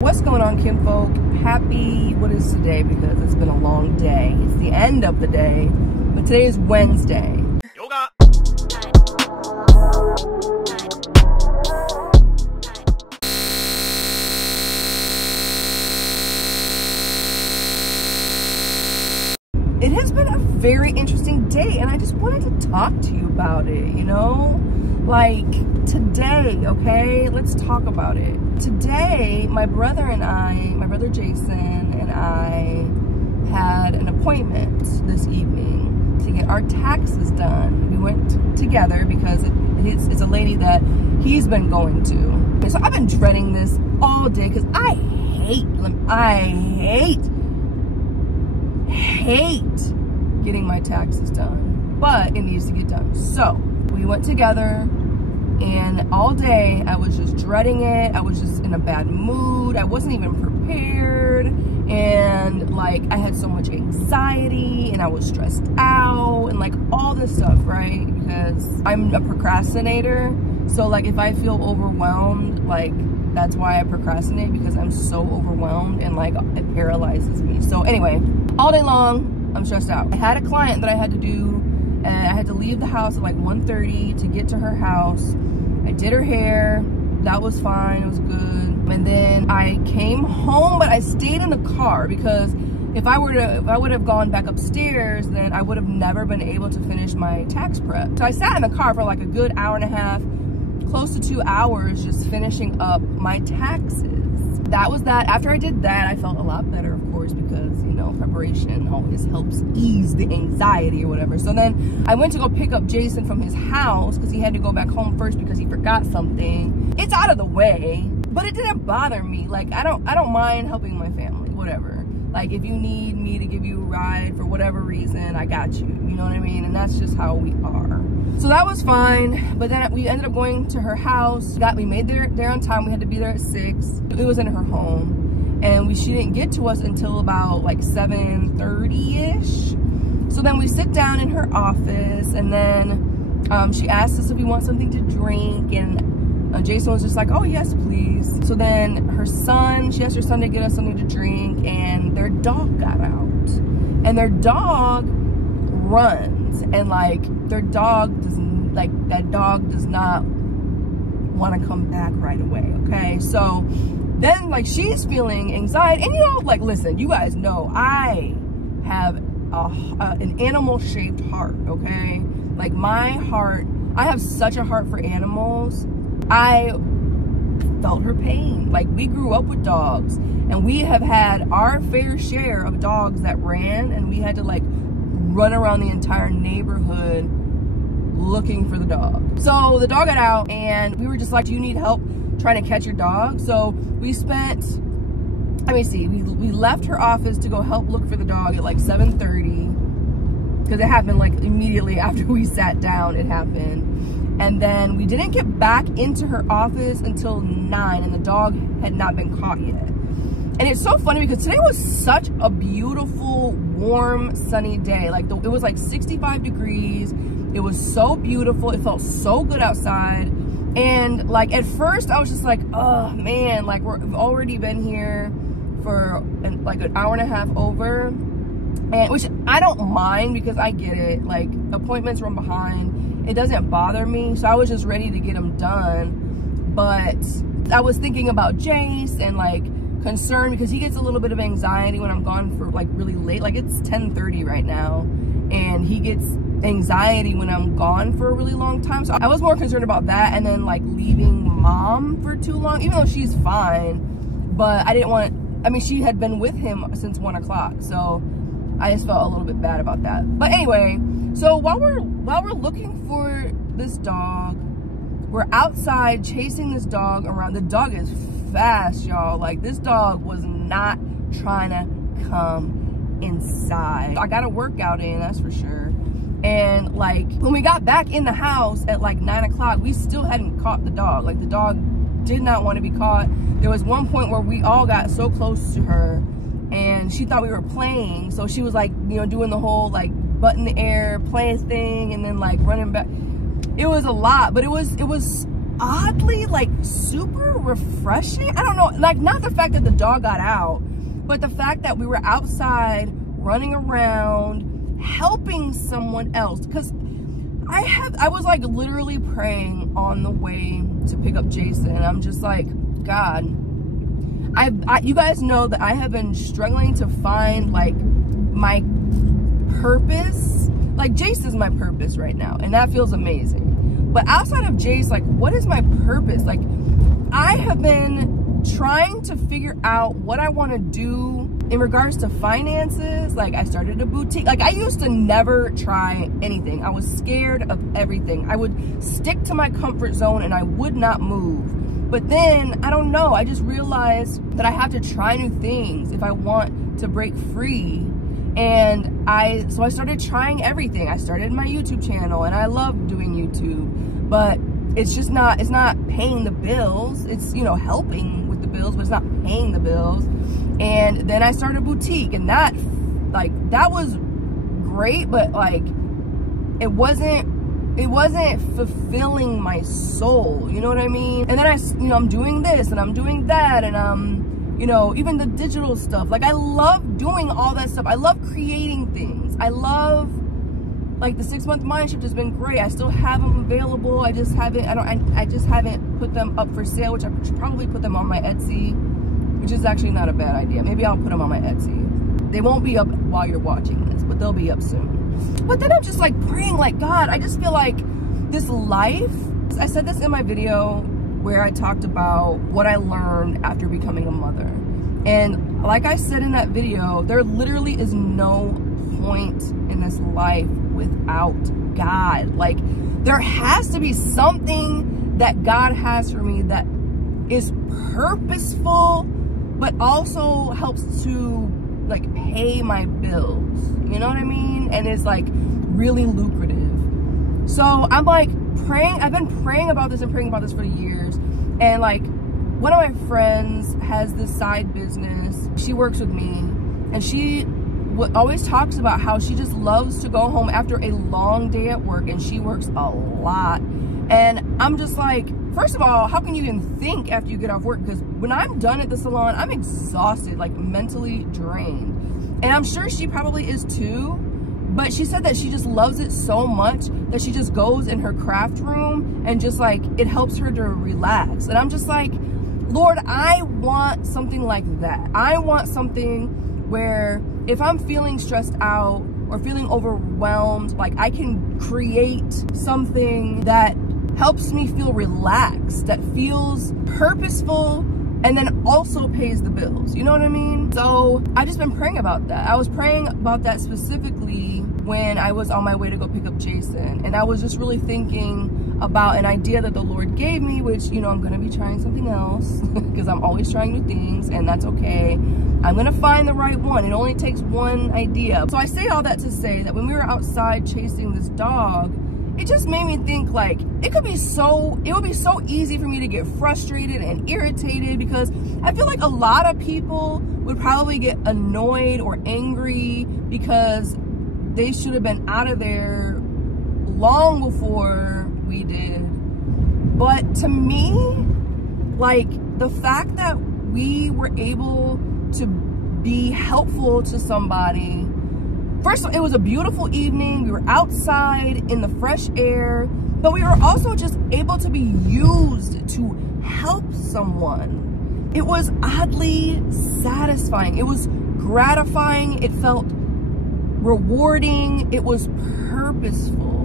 What's going on, kinfolk? Happy, what is today? Because it's been a long day. It's the end of the day, but today is Wednesday. Yoga. It has been a very interesting day, and I just wanted to talk to you about it, you know? Like, today, okay? Let's talk about it. Today, my brother Jason and I had an appointment this evening to get our taxes done. We went together because it's a lady that he's been going to. And so I've been dreading this all day because I hate getting my taxes done, but it needs to get done. So we went together, and all day I was just dreading it. I was just in a bad mood. I wasn't even prepared, and like I had so much anxiety and I was stressed out and like all this stuff, right? Because I'm a procrastinator. So like if I feel overwhelmed, like that's why I procrastinate, because I'm so overwhelmed and like it paralyzes me. So anyway, all day long I'm stressed out. I had a client that I had to do, and I had to leave the house at like 1:30 to get to her house. I did her hair, that was fine, it was good. And then I came home, but I stayed in the car because if I would have gone back upstairs, then I would have never been able to finish my tax prep. So I sat in the car for like a good hour and a half, close to 2 hours, just finishing up my taxes. That was that. After I did that, I felt a lot better, of course, because, you know, preparation always helps ease the anxiety or whatever. So then I went to go pick up Jason from his house because he had to go back home first because he forgot something. It's out of the way, but it didn't bother me. Like, I don't mind helping my family, whatever. Like, if you need me to give you a ride for whatever reason, I got you. You know what I mean? And that's just how we are. So that was fine. But then we ended up going to her house. We made there on time. We had to be there at 6. It was in her home. And she didn't get to us until about like 7:30-ish. So then we sit down in her office, and then she asked us if we want something to drink, and Jason was just like, oh yes, please. So then she asked her son to get us something to drink, and their dog got out. And their dog runs, and like that dog does not want to come back right away, okay? So then like she's feeling anxiety, and you know, like, listen, you guys know I have an animal shaped heart, okay? Like my heart, I have such a heart for animals. I felt her pain. Like, we grew up with dogs, and we have had our fair share of dogs that ran, and we had to like run around the entire neighborhood looking for the dog. So the dog got out, and we were just like, do you need help trying to catch your dog? So we spent, let me see, we left her office to go help look for the dog at like 7:30, because it happened like immediately after we sat down, it happened. And then we didn't get back into her office until 9, and the dog had not been caught yet. And it's so funny because today was such a beautiful, warm, sunny day. Like, it was like 65 degrees. It was so beautiful. It felt so good outside. And like, at first I was just like, oh man, like we've already been here for like an hour and a half over. And which I don't mind, because I get it. Like, appointments run behind. It doesn't bother me, so I was just ready to get them done. But I was thinking about Jace and like concerned, because he gets a little bit of anxiety when I'm gone for like really late. Like, it's 10:30 right now, and he gets anxiety when I'm gone for a really long time. So I was more concerned about that, and then like leaving mom for too long, even though she's fine. But I didn't want, I mean, she had been with him since 1 o'clock, so I just felt a little bit bad about that. But anyway, so while we're looking for this dog, we're outside chasing this dog around. The dog is fast, y'all. Like, this dog was not trying to come inside. I got a workout in, that's for sure. And like, when we got back in the house at like 9 o'clock, we still hadn't caught the dog. Like, the dog did not want to be caught. There was one point where we all got so close to her, and she thought we were playing. So she was like, you know, doing the whole like butt in the air playing thing, and then like running back. It was a lot, but it was oddly like super refreshing. I don't know, like not the fact that the dog got out, but the fact that we were outside running around helping someone else. Because I was like literally praying on the way to pick up Jason, and I'm just like, God, you guys know that I have been struggling to find like my purpose. Like Jace is my purpose right now, and that feels amazing. But outside of Jace, like, what is my purpose? Like, I have been trying to figure out what I want to do in regards to finances. Like, I started a boutique. Like, I used to never try anything. I was scared of everything. I would stick to my comfort zone and I would not move. But then, I don't know, I just realized that I have to try new things if I want to break free. And so I started trying everything. I started my YouTube channel, and I love doing YouTube, but it's just not, it's not paying the bills. It's, you know, helping with the bills, but it's not paying the bills. And then I started a boutique, and that was great, but like, it wasn't fulfilling my soul, you know what I mean? And then I'm doing this and I'm doing that, and you know, even the digital stuff. Like, I love doing all that stuff. I love creating things. I love, like, the 6-month mind shift has been great. I still have them available. I just haven't put them up for sale, which I should probably put them on my Etsy, which is actually not a bad idea. Maybe I'll put them on my Etsy. They won't be up while you're watching this, but they'll be up soon. But then I'm just like praying, like, God, I just feel like this life, I said this in my video where I talked about what I learned after becoming a mother. And like I said in that video, there literally is no point in this life without God. Like, there has to be something that God has for me that is purposeful, but also helps to like pay my bills. You know what I mean? And it's like really lucrative. So I'm like praying, I've been praying about this and praying about this for years. And like, one of my friends has this side business. She works with me, and she always talks about how she just loves to go home after a long day at work, and she works a lot. And I'm just like, first of all, how can you even think after you get off work? Because when I'm done at the salon, I'm exhausted, like mentally drained. And I'm sure she probably is too. But she said that she just loves it so much that she just goes in her craft room and just like, it helps her to relax. And I'm just like, Lord, I want something like that. I want something where if I'm feeling stressed out or feeling overwhelmed, like I can create something that helps me feel relaxed, that feels purposeful, and then also pays the bills. You know what I mean? So I've just been praying about that. I was praying about that specifically when I was on my way to go pick up Jason. And I was just really thinking about an idea that the Lord gave me, which, you know, I'm gonna be trying something else because I'm always trying new things, and that's okay. I'm gonna find the right one. It only takes one idea. So I say all that to say that when we were outside chasing this dog, it just made me think like, it would be so easy for me to get frustrated and irritated, because I feel like a lot of people would probably get annoyed or angry because they should have been out of there long before we did. But to me, like, the fact that we were able to be helpful to somebody. First, it was a beautiful evening. We were outside in the fresh air, but we were also just able to be used to help someone. It was oddly satisfying. It was gratifying. It felt rewarding. It was purposeful.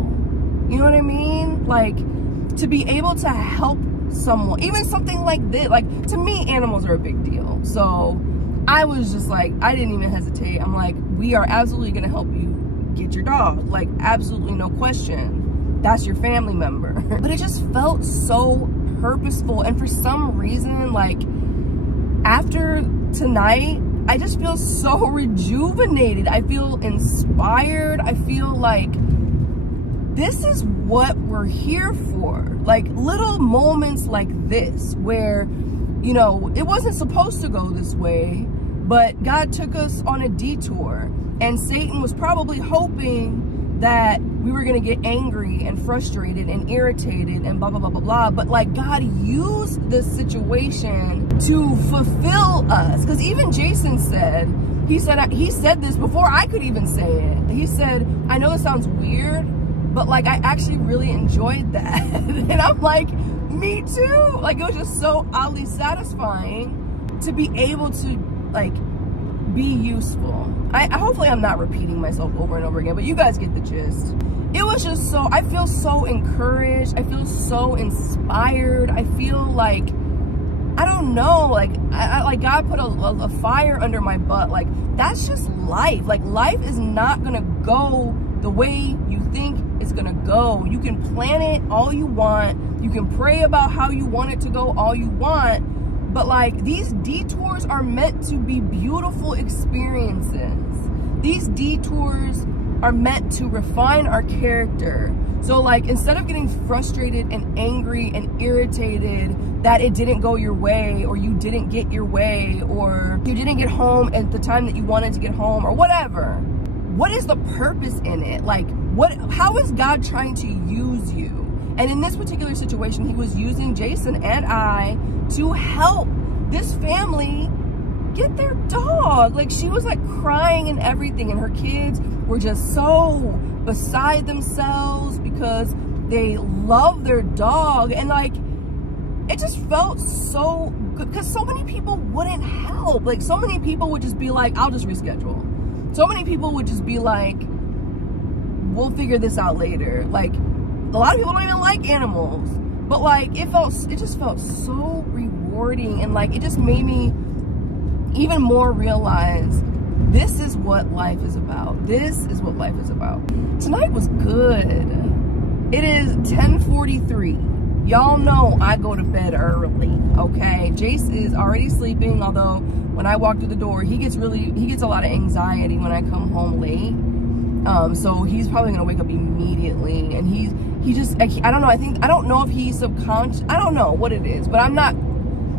You know what I mean? Like, to be able to help someone, even something like this. Like, to me, animals are a big deal. So I was just like, I didn't even hesitate. I'm like, we are absolutely gonna help you get your dog. Like, absolutely no question. That's your family member. But it just felt so purposeful. And for some reason, like, after tonight, I just feel so rejuvenated. I feel inspired. I feel like this is what we're here for. Like, little moments like this where, you know, it wasn't supposed to go this way, but God took us on a detour, and Satan was probably hoping that we were gonna get angry and frustrated and irritated and blah, blah, blah, blah, blah. But like, God used this situation to fulfill us. Because even Jason said, he said this before I could even say it. He said, I know it sounds weird, but like, I actually really enjoyed that. And I'm like, me too. Like, it was just so oddly satisfying to be able to like be useful. Hopefully I'm not repeating myself over and over again, but you guys get the gist. It was just so, I feel so encouraged. I feel so inspired. I feel like, I don't know, like, like God put a fire under my butt. Like, that's just life. Like, life is not gonna go the way you think it's gonna go. You can plan it all you want. You can pray about how you want it to go all you want. But like, these detours are meant to be beautiful experiences. These detours are meant to refine our character. So like, instead of getting frustrated and angry and irritated that it didn't go your way, or you didn't get your way, or you didn't get home at the time that you wanted to get home, or whatever, what is the purpose in it? Like, how is God trying to use you? And in this particular situation, he was using Jason and I to help this family get their dog. Like, she was like crying and everything, and her kids were just so beside themselves because they love their dog. And like, it just felt so good because so many people wouldn't help. Like, so many people would just be like, I'll just reschedule. So many people would just be like, we'll figure this out later. Like, a lot of people don't even like animals, but like, it just felt so rewarding. And like, it just made me even more realize this is what life is about. This is what life is about. Tonight was good. It is 10:43. Y'all know I go to bed early, okay? Jace is already sleeping, although when I walk through the door, he gets a lot of anxiety when I come home late. So he's probably gonna wake up immediately, and he just, I don't know, I don't know if he's subconscious, I don't know what it is, but I'm not,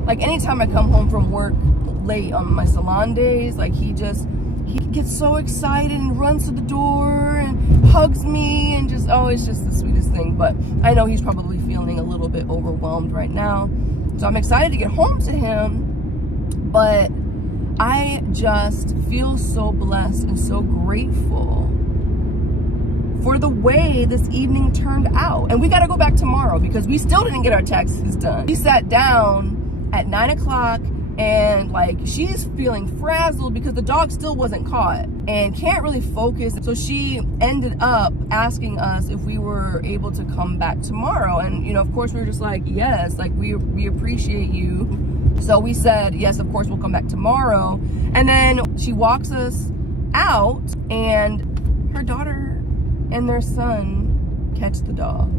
like, anytime I come home from work late on my salon days, like, he gets so excited and runs to the door and hugs me and just, oh, it's just the sweetest thing. But I know he's probably feeling a little bit overwhelmed right now, so I'm excited to get home to him. But I just feel so blessed and so grateful for the way this evening turned out. And we got to go back tomorrow because we still didn't get our taxes done. We sat down at 9 o'clock, and like, she's feeling frazzled because the dog still wasn't caught and can't really focus. So she ended up asking us if we were able to come back tomorrow. And, you know, of course we were just like, yes, like, we appreciate you. So we said, yes, of course we'll come back tomorrow. And then she walks us out, and her daughter and their son catch the dog.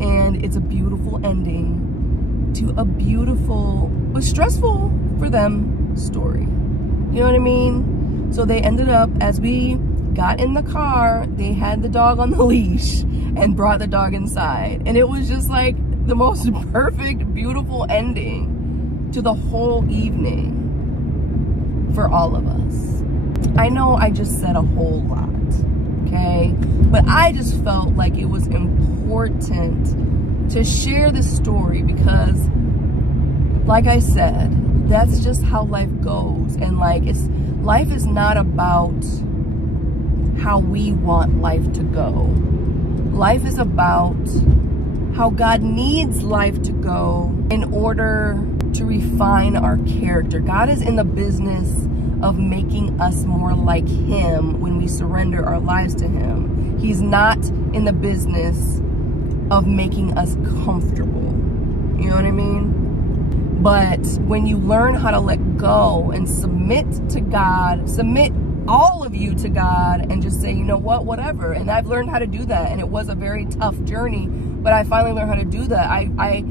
And it's a beautiful ending to a beautiful but stressful for them story. You know what I mean? So they ended up, as we got in the car, they had the dog on the leash and brought the dog inside. And it was just like the most perfect, beautiful ending to the whole evening for all of us. I know I just said a whole lot, okay? But I just felt like it was important to share this story because, like I said, that's just how life goes. And like, life is not about how we want life to go. Life is about how God needs life to go in order to refine our character. God is in the business of making us more like him when we surrender our lives to him. He's not in the business of making us comfortable. You know what I mean? But when you learn how to let go and submit to God, submit all of you to God, and just say, you know what, whatever. And I've learned how to do that, and it was a very tough journey, but I finally learned how to do that. I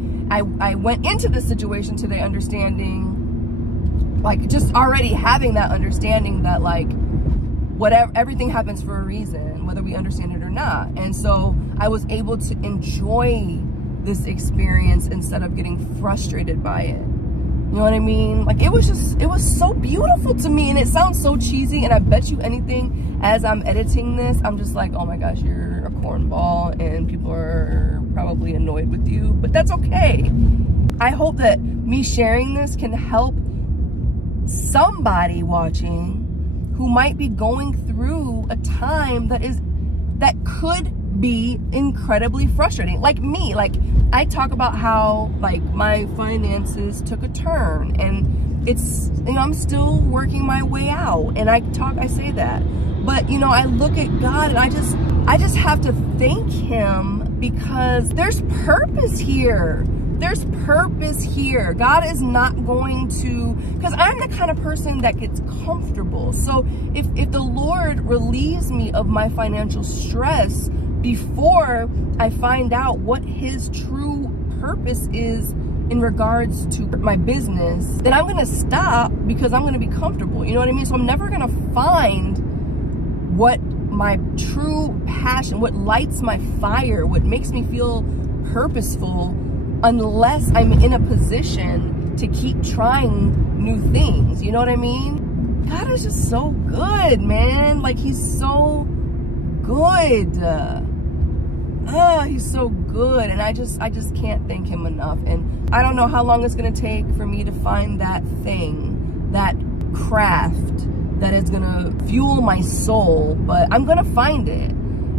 went into this situation today understanding, like, just already having that understanding that, like, whatever, everything happens for a reason, whether we understand it or not. And so I was able to enjoy this experience instead of getting frustrated by it. You know what I mean? Like, it was so beautiful to me, and it sounds so cheesy, and I bet you anything, as I'm editing this, I'm just like, oh my gosh, you're a cornball, and people are probably annoyed with you, but that's okay. I hope that me sharing this can help somebody watching who might be going through a time that could be incredibly frustrating. Like me, like I talk about how like my finances took a turn, and it's, you know, I'm still working my way out, and I say that, but you know, I look at God and I just have to thank him, because there's purpose here. There's purpose here. God is not going to, because I'm the kind of person that gets comfortable. So if the Lord relieves me of my financial stress before I find out what his true purpose is in regards to my business, then I'm going to stop, because I'm going to be comfortable. You know what I mean? So I'm never going to find what my true passion, what lights my fire, what makes me feel purposeful, unless I'm in a position to keep trying new things. You know what I mean? God is just so good, man. Like, he's so good. He's so good, and I just can't thank him enough. And I don't know how long it's gonna take for me to find that thing, that craft that is gonna fuel my soul, but I'm gonna find it.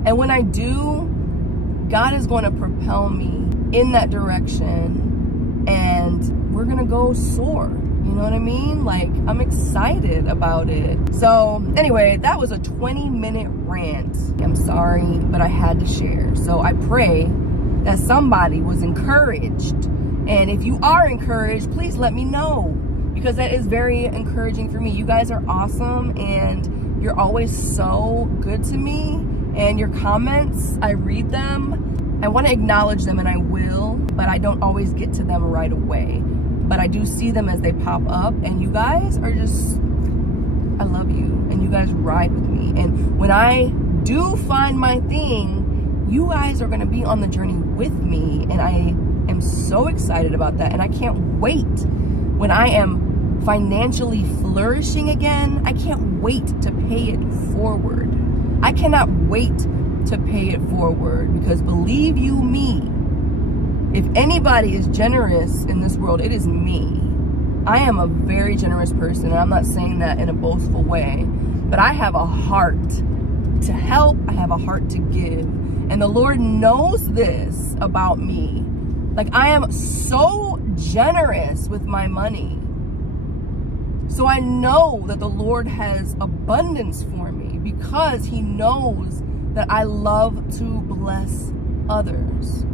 And when I do, God is going to propel me in that direction, and we're gonna go soar. You know what I mean? Like, I'm excited about it. So anyway, that was a 20-minute rant. I'm sorry, but I had to share. So I pray that somebody was encouraged, and if you are encouraged, please let me know, because that is very encouraging for me. You guys are awesome, and you're always so good to me, and your comments, I read them. I want to acknowledge them, and I will, but I don't always get to them right away. But I do see them as they pop up, and you guys are just, I love you, and you guys ride with me. And when I do find my thing, you guys are going to be on the journey with me, and I am so excited about that. And I can't wait when I am financially flourishing again. I can't wait to pay it forward. I cannot wait to pay it forward, because believe you me, if anybody is generous in this world, it is me. I am a very generous person, and I'm not saying that in a boastful way, but I have a heart to help. I have a heart to give, and the Lord knows this about me. Like, I am so generous with my money. So I know that the Lord has abundance for me, because he knows that I love to bless others.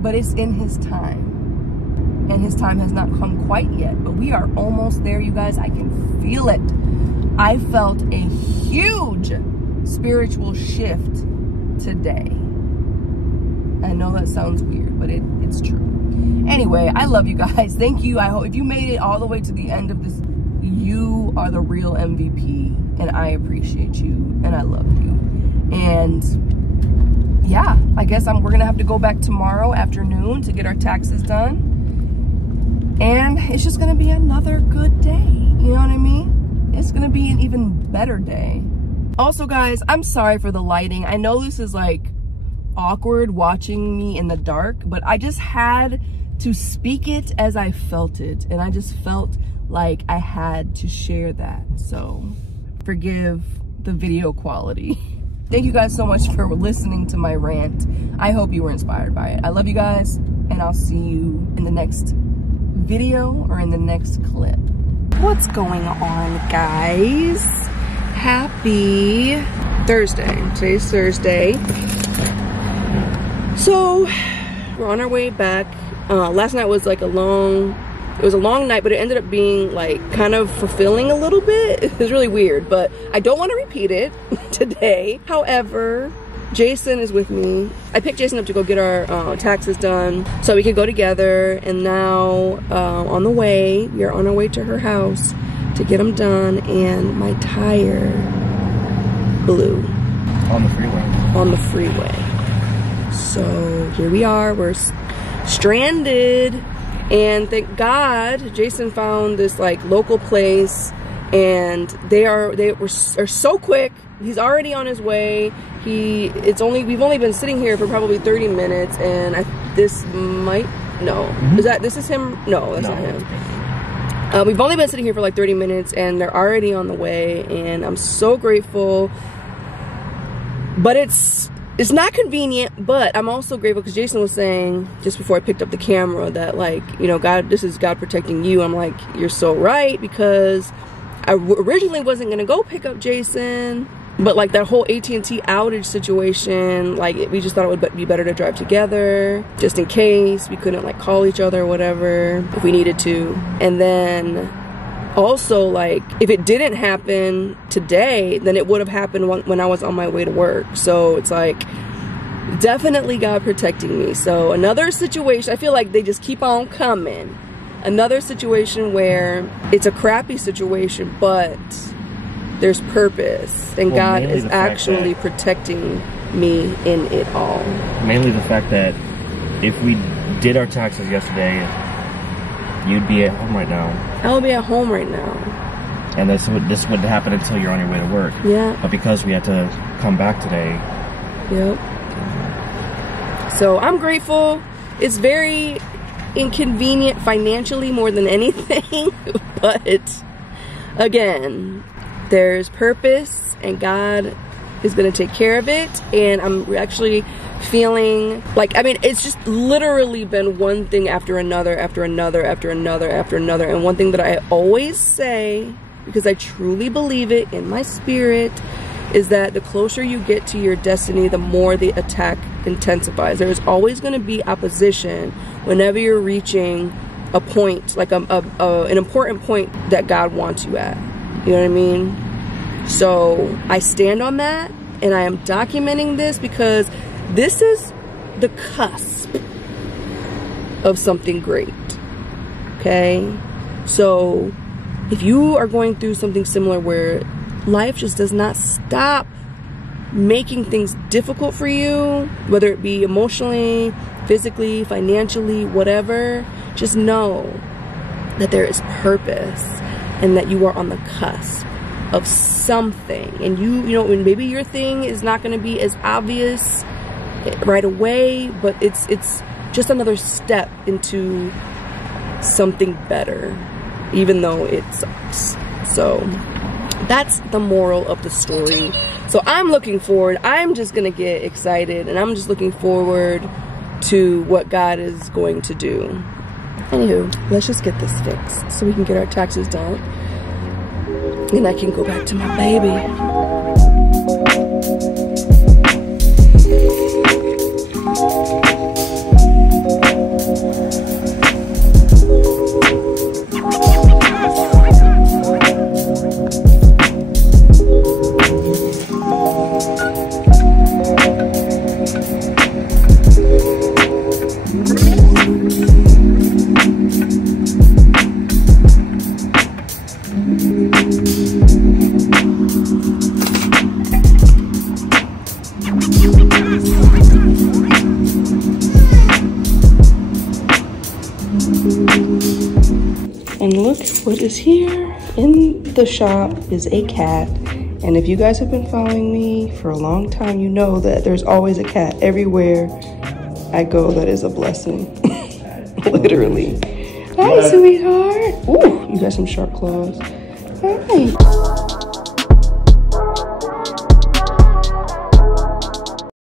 But it's in his time, and his time has not come quite yet, but we are almost there, you guys. I can feel it. I felt a huge spiritual shift today. I know that sounds weird, but it's true. Anyway, I love you guys. Thank you. I hope if you made it all the way to the end of this, you are the real MVP, and I appreciate you, and I love you. And yeah, I guess we're gonna have to go back tomorrow afternoon to get our taxes done, and it's just gonna be another good day. You know what I mean? It's gonna be an even better day. Also, guys, I'm sorry for the lighting. I know this is like awkward watching me in the dark, but I just had to speak it as I felt it, and I just felt like I had to share that. So forgive the video quality. Thank you guys so much for listening to my rant. I hope you were inspired by it. I love you guys, and I'll see you in the next video or in the next clip. What's going on, guys? Happy Thursday. Today's Thursday. So we're on our way back. Last night was like it was a long night, but it ended up being like kind of fulfilling a little bit. It was really weird, but I don't want to repeat it today. However, Jason is with me. I picked Jason up to go get our taxes done so we could go together. And now on the way, we are on our way to her house to get them done. And my tire blew. On the freeway. On the freeway. So here we are. We're stranded And thank God, Jason found this like local place, and they are so quick. He's already on his way. We've only been sitting here for probably 30 minutes, and this is him? No, that's not him. We've only been sitting here for like 30 minutes, and they're already on the way, and I'm so grateful. But it's not convenient, but I'm also grateful because Jason was saying just before I picked up the camera that, like, you know, God, this is God protecting you. I'm like, you're so right, because I originally wasn't gonna go pick up Jason, but like that whole AT&T outage situation, like we just thought it would be better to drive together just in case we couldn't like call each other or whatever if we needed to. And then also, like, if it didn't happen today, then it would have happened when I was on my way to work. So it's like definitely God protecting me. So another situation, I feel like they just keep on coming. Another situation where it's a crappy situation, but there's purpose, and God is actually protecting me in it all. Mainly the fact that if we did our taxes yesterday, you'd be at home right now. I would be at home right now. And this wouldn't happen until you're on your way to work. Yeah. But because we had to come back today. Yep. So I'm grateful. It's very inconvenient financially more than anything, but again, there's purpose, and God is going to take care of it. And I'm actually feeling like, I mean, it's just literally been one thing after another, after another, after another, after another. And one thing that I always say, because I truly believe it in my spirit, is that the closer you get to your destiny, the more the attack intensifies. There is always going to be opposition whenever you're reaching a point, like an important point that God wants you at. You know what I mean? So I stand on that, and I am documenting this because this is the cusp of something great. Okay? So if you are going through something similar where life just does not stop making things difficult for you, whether it be emotionally, physically, financially, whatever, just know that there is purpose and that you are on the cusp of something. And you know, when maybe your thing is not going to be as obvious right away, but it's just another step into something better, even though it sucks. So that's the moral of the story. So I'm looking forward. I'm just gonna get excited, and I'm just looking forward to what God is going to do. Anywho, let's just get this fixed so we can get our taxes done, and I can go back to my baby. And look what is here in the shop is a cat. And if you guys have been following me for a long time, you know that there's always a cat everywhere I go. That is a blessing. Literally. Hi, sweetheart. Ooh, you got some sharp claws. Hi.